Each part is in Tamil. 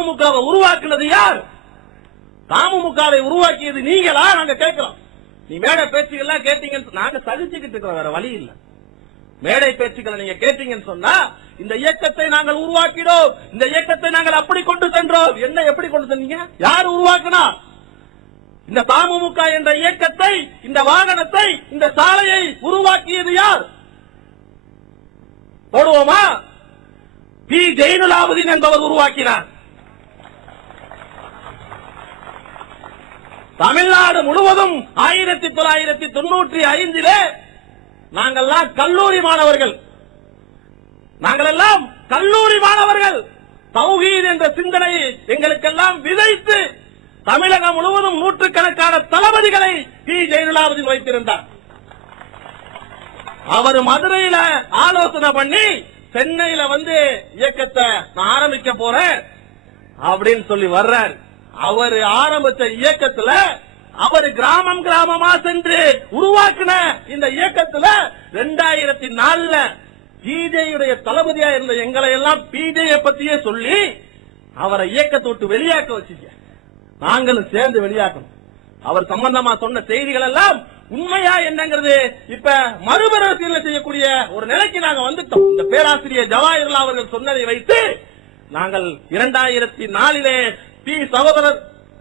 தமுமுகவை உருவாக்குனது யார்? தமுமுகவை உருவாக்கியது நீங்களா? நாங்க கேட்கிறோம். நீ மேடை பேச்சுக்கெல்லாம் கேட்டீங்கன்னு நாங்க சகிச்சுக்கிட்டு இருக்கிறோம் வேற வழி இல்ல. மேடை பேச்சுக்களை நீங்க கேட்டீங்கன்னு சொன்னா இந்த இயக்கத்தை நாங்கள் உருவாக்கினோம். இந்த இயக்கத்தை நாங்கள் அப்படி கொண்டு சென்றோம். என்ன எப்படி கொண்டு சென்றீங்க யார் உருவாக்கினா? இந்த தமுமுக என்ற இயக்கத்தை இந்த வாகனத்தை இந்த சாலையை உருவாக்கியது யார்? போடுவோமா? பி. ஜெயினுலாவுதீன் என்பவர் உருவாக்கினார். தமிழ்நாடு முழுவதும் ஆயிரத்தி தொள்ளாயிரத்தி தொண்ணூற்றி ஐந்திலே நாங்கள்லாம் கல்லூரி மாணவர்கள். நாங்களெல்லாம் கல்லூரி மாணவர்கள். தௌஹீத் என்ற சிந்தனையை எங்களுக்கெல்லாம் விதைத்து தமிழகம் முழுவதும் நூற்றுக்கணக்கான தளபதிகளை பி. ஜெயலலாபதி வைத்திருந்தார். அவர் மதுரையில ஆலோசனை பண்ணி சென்னையில வந்து இயக்கத்தை நான் ஆரம்பிக்க போறேன் அப்படின்னு சொல்லி வர்றாரு. அவர் ஆரம்பித்த இயக்கத்துல அவர் கிராமம் கிராமமா சென்று உருவாக்கின இந்த இயக்கத்துல ரெண்டாயிரத்தி நாலுல பிஜேயுடைய தளபதியா இருந்த எங்களை எல்லாம் பிஜேய பத்தியே சொல்லி அவரை இயக்கத்தை விட்டு வெளியாக்க வச்சீங்க நாங்களும் சேர்ந்து வெளியாக்கணும். அவர் சம்பந்தமா சொன்ன செய்திகள் எல்லாம் உண்மையா என்னங்கிறது இப்ப மறுபரிசீலனை செய்யக்கூடிய ஒரு நிலைக்கு நாங்க வந்துட்டோம். இந்த பேராசிரியர் ஜவாஹர்லால் அவர்கள் சொன்னதை வைத்து நாங்கள் இரண்டாயிரத்தி நாலிலே பி சகோதரர்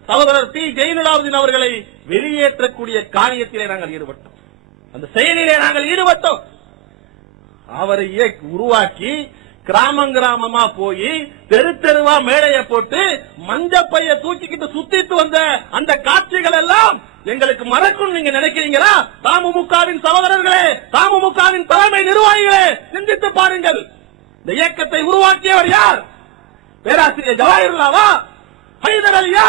சகோதரர் பி ஜெயினுலாவுதீன் அவர்களை வெளியேற்றக்கூடிய காரியத்திலே நாங்கள் ஈடுபட்டோம். அந்த செயலிலே நாங்கள் ஈடுபட்டோம். அவரை உருவாக்கி கிராமம் கிராமமா போய் தெரு தெருவா மேடைய போட்டு மஞ்சப்பைய தூக்கிக்கிட்டு சுத்திட்டு வந்த அந்த காட்சிகள் எல்லாம் எங்களுக்கு மறக்கும் நீங்க நினைக்கிறீங்களா? தாமுமுகவின் சகோதரர்களே தாமுமுகவின் தலைமை நிர்வாகிகளே சிந்தித்து பாருங்கள். இந்த இயக்கத்தை உருவாக்கியவர் யார்? பேராசிரியர் ஜவாஹர்லாவா ஹைதர் அலியா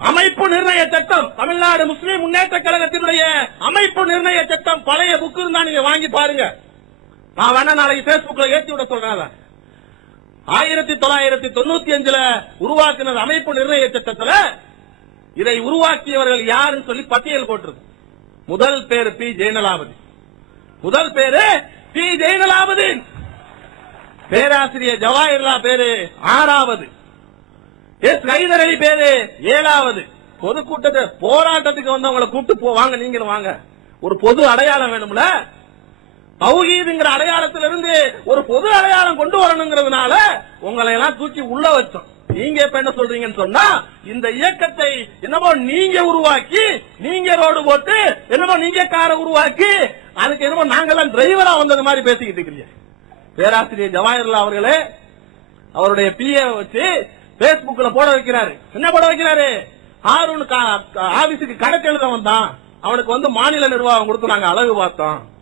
அமைப்பு நிர்ணய சட்டம். தமிழ்நாடு முஸ்லீம் முன்னேற்ற கழகத்தினுடைய அமைப்பு நிர்ணய சட்டம். பழைய புக்கு இருந்தா நீங்க வாங்கி பாருங்க. நான் வேணா நாளைக்கு பேஸ்புக்ல ஏத்தி விட சொல்றேன் ஆயிரத்தி தொள்ளாயிரத்தி தொண்ணூத்தி அஞ்சுல உருவாக்கினது அமைப்பு நிர்ணய சட்டத்துல இதை உருவாக்கியவர்கள் யாருன்னு சொல்லி பட்டியல் போட்டிருக்கு. முதல் பேரு பி ஜெயலலாபதி முதல் பேரு பி ஜெயனலாபதின் பேராசிரியர் ஜவாஹிர்லா பேரு ஆறாவது. எஸ் ஹைதர் அலி பேரு ஏழாவது. பொதுக்கூட்டத்தை போராட்டத்துக்கு வந்தவங்களை கூப்பிட்டு வாங்க நீங்களும் வாங்க. ஒரு பொது அடையாளம் வேணும்ல? பௌகீதுங்கிற அடையாளத்திலிருந்து ஒரு பொது அடையாளம் கொண்டு வரணுங்கிறதுனால உங்களை எல்லாம் தூக்கி உள்ள வச்சோம். நீங்க இப்ப என்ன சொல்றீங்கன்னு சொன்னா இந்த இயக்கத்தை என்னமோ நீங்க உருவாக்கி நீங்க ரோடு போட்டு என்னமோ நீங்க காரை உருவாக்கி அதுக்கு என்னமோ நாங்கெல்லாம் டிரைவரா வந்தது மாதிரி பேசிக்கிட்டு இருக்கிறீங்க. பேராசிரியர் ஜவாஹர்லால் அவர்களே அவருடைய பிஏ வச்சு பேஸ்புக்ல போட வைக்கிறாரு. என்ன போட வைக்கிறாரு? ஹாரூன் கா- ஆபீஸுக்கு கணக்கு எழுத வந்தான். அவனுக்கு வந்து மாநில நிர்வாகம் கொடுத்து நாங்க அழகு பார்த்தோம்.